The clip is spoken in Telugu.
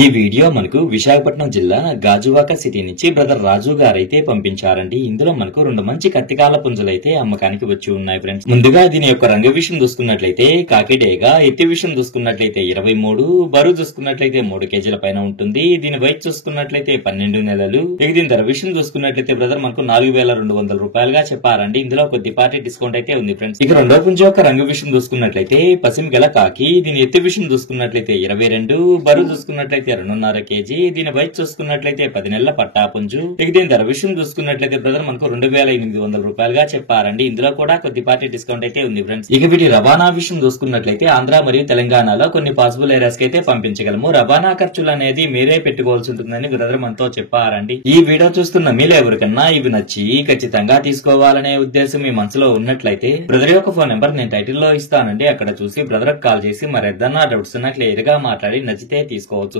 ఈ వీడియో మనకు విశాఖపట్నం జిల్లా గాజువాక సిటీ నుంచి బ్రదర్ రాజు గారైతే పంపించారండి. ఇందులో మనకు రెండు మంచి కత్తికాల పుంజులైతే అమ్మకానికి వచ్చి ఉన్నాయి ఫ్రెండ్స్. ముందుగా దీని యొక్క రంగు విషయం చూసుకున్నట్లయితే కాకిడేగా, ఎత్తి విషయం చూసుకున్నట్లయితే 23, బరువు చూసుకున్నట్లయితే 3 కేజీల పైన ఉంటుంది. దీని వయసు చూసుకున్నట్లయితే 12 నెలలు. ఇక దీని ధర విషయం చూసుకున్నట్లయితే బ్రదర్ మనకు 4200 రూపాయలుగా చెప్పారండి. ఇందులో కొద్దిపాటి డిస్కౌంట్ అయితే ఉంది ఫ్రెండ్స్. ఇక రెండో పుంజు యొక్క రంగు విషయం చూసుకున్నట్లయితే పసిమిగల కాకి. దీని ఎత్తి విషయం చూసుకున్నట్లయితే 22, బరువు చూసుకున్నట్లయితే 2.5 కేజీ. దీని వయసు చూసుకున్నట్లయితే 10 నెలల పట్టా పుంజు. ఇక దీని ధర విషయం చూసుకున్నట్లయితే బ్రదర్ మనకు 2800 రూపాయలుగా చెప్పారండి. ఇందులో కూడా కొద్దిపాటి డిస్కౌంట్ అయితే ఉంది ఫ్రెండ్స్. ఇక వీటి రవాణా విషయం చూసుకున్నట్లయితే ఆంధ్ర మరియు తెలంగాణలో కొన్ని పాసిబుల్ ఏరియాస్ కి అయితే పంపించగలము. రవాణా ఖర్చులు అనేది మీరే పెట్టుకోవాల్సి ఉంటుందని బ్రదర్ మనతో చెప్పారండి. ఈ వీడియో చూస్తున్న మీలో ఎవరికన్నా ఇవి నచ్చి ఖచ్చితంగా తీసుకోవాలనే ఉద్దేశం మీ మనసులో ఉన్నట్లయితే బ్రదర్ యొక్క ఫోన్ నెంబర్ నేను టైటిల్ లో ఇస్తానండి. అక్కడ చూసి బ్రదర్ కాల్ చేసి మరేదన్నా డౌట్స్ ఉన్నా క్లియర్ గా మాట్లాడి నచ్చితే తీసుకోవచ్చు.